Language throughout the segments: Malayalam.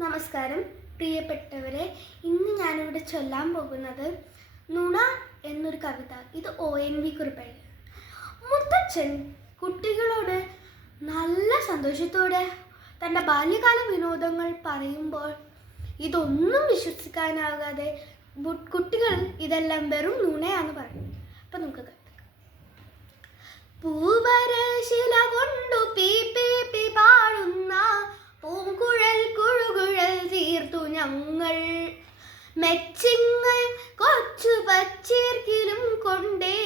നമസ്കാരം പ്രിയപ്പെട്ടവരെ, ഇന്ന് ഞാനിവിടെ ചൊല്ലാൻ പോകുന്നത് നുണ എന്നൊരു കവിത. ഇത് ONV കുറിപ്പ്. മുത്തച്ഛൻ കുട്ടികളോട് നല്ല സന്തോഷത്തോടെ തൻ്റെ ബാല്യകാല വിനോദങ്ങൾ പറയുമ്പോൾ ഇതൊന്നും വിശ്വസിക്കാനാകാതെ കുട്ടികൾ ഇതെല്ലാം വെറും നുണയാന്ന് പറയും. അപ്പം നമുക്ക് കേൾക്കാം. പൂവരശില കൊണ്ടു പീ പീ പീ പാടുന്ന പൂങ്കുഴൽ കുഴുകുഴൽ തീർത്തു ഞങ്ങൾ, മെച്ചിങ്ങൾ കൊച്ചു പച്ചീർക്കിലും കൊണ്ടേ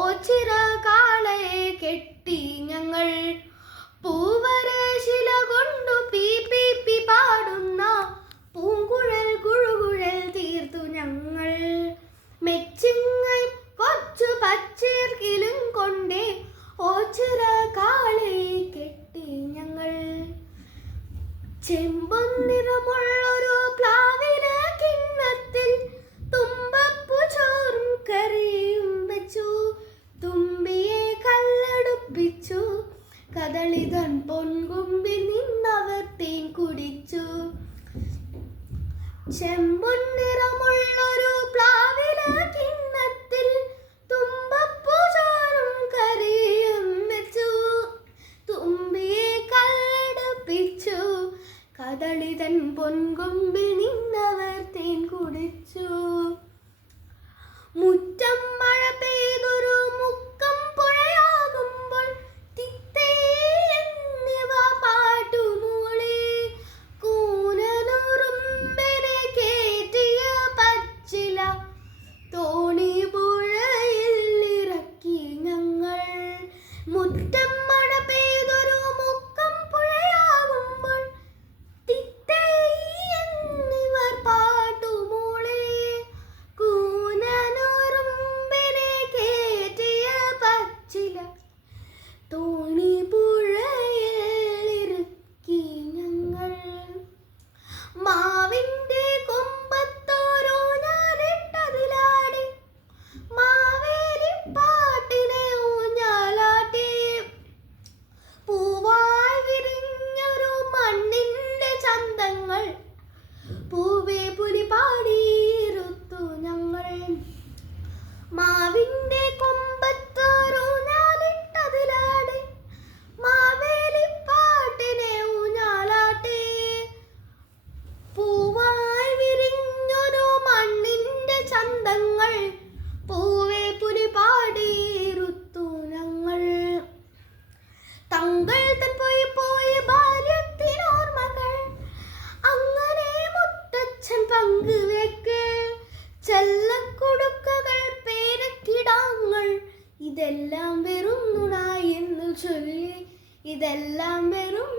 ഓച്ചിറ കാളയെ കെട്ടി ഞങ്ങൾ. പൂവരശില കൊണ്ടു പീ പീ പീ പാടുന്ന പൂങ്കുഴൽ കുഴുകുഴൽ തീർത്തു ഞങ്ങൾ, മെച്ചിങ്ങൾ കൊച്ചു പച്ചീർക്കിലും കൊണ്ടേ ഓച്ചിറ കാളയെ കെട്ടി ഞങ്ങൾ. ചെമ്പൊന്നിറമുള്ളൊരു പ്ലാവില കിണ്ണത്തിൽ തുമ്പപ്പു ചോറും കറിയും വെച്ചു, തുമ്പിയെ കല്ലടുപ്പിച്ചു, കദളിതൻ പൊൻകൊമ്പിൽ നിന്നവർ തേൻ കുടിച്ചു. ചെമ്പൊന്നിറമുള്ളൊരു പ്ലാവില കിണ്ണത്തിൽ തുമ്പപ്പു ചോറും കറിയും വെച്ചു, തുമ്പിയെ കല്ലടുപ്പിച്ചു, കദളിതൻ പൊൻകൊമ്പിൽ നിന്നവർ തേൻ കുടിച്ചു. മുറ്റം മഴ പെയ്തൊരു മുക്കം പുഴയാകുമ്പോൾ തിത്തേ എന്നിവ പാട്ടുമൂളി, കൂനനുറുമ്പനെ കേറ്റിയ പച്ചില തോണി പുഴയിൽ ഇറക്കി ഞങ്ങൾ. മുറ്റം മഴ പെയ്തൊരു മുക്കം പുഴയാകുമ്പോൾ തിത്തേ എന്നിവർ പാട്ടുമൂളി, കൂനനുറുമ്പനെ കേറ്റിയ പച്ചില തോണി പുഴയിൽ ഇറക്കി ഞങ്ങൾ. മാവിൻ്റെ കൊമ്പത്തോരോ ഞാനിട്ടതിലാടി, മാവേലി പാട്ടിനെ ഊഞ്ഞാലാട്ടി, പൂവായി വിരിഞ്ഞൊരു മണ്ണിൻ്റെ ചന്തങ്ങൾ പൂവേ പുലി പാടിയിരുത്തു ഞങ്ങൾ. മാവിൻ്റെ കൊമ്പത്തോരോ ഞാനിട്ടതിലാടി, മാവേലി പാട്ടിനെ ഊഞ്ഞാലാട്ടി, പൂവായി വിരിഞ്ഞൊരു മണ്ണിൻ്റെ ചന്തങ്ങൾ പൂവേ പുലി പാടിയിരുത്തു ഞങ്ങൾ. തങ്ങൾ തൻ പോയി പോയി ബാല്യത്തിനോർമ്മകൾ അങ്ങനെ മുത്തച്ഛൻ പങ്കുവെക്ക്, ചെല്ലക്കുടുക്കകൾ പേരക്കിടാങ്ങൾ ഇതെല്ലാം വെറും നുണ എന്ന് ചൊല്ലി, ഇതെല്ലാം വെറും